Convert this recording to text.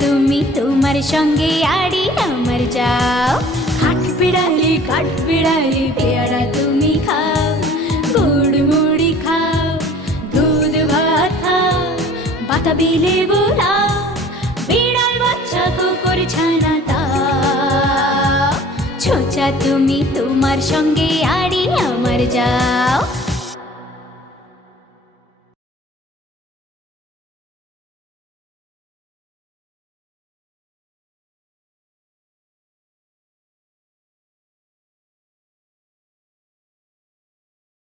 তুমি তোমার সঙ্গে আড়ি আমার যাও। কাঠ বিড়ালি পেয়ারা তুমি খাও, গুড় মুড়ি খাও, দুধ ভাত খাও, বাতাবি লেবু লাও, বিড়াল বাচ্চা কুকুর ছানা দাও। ছোচা তুমি তোমার সঙ্গে আড়ি আমার যাও।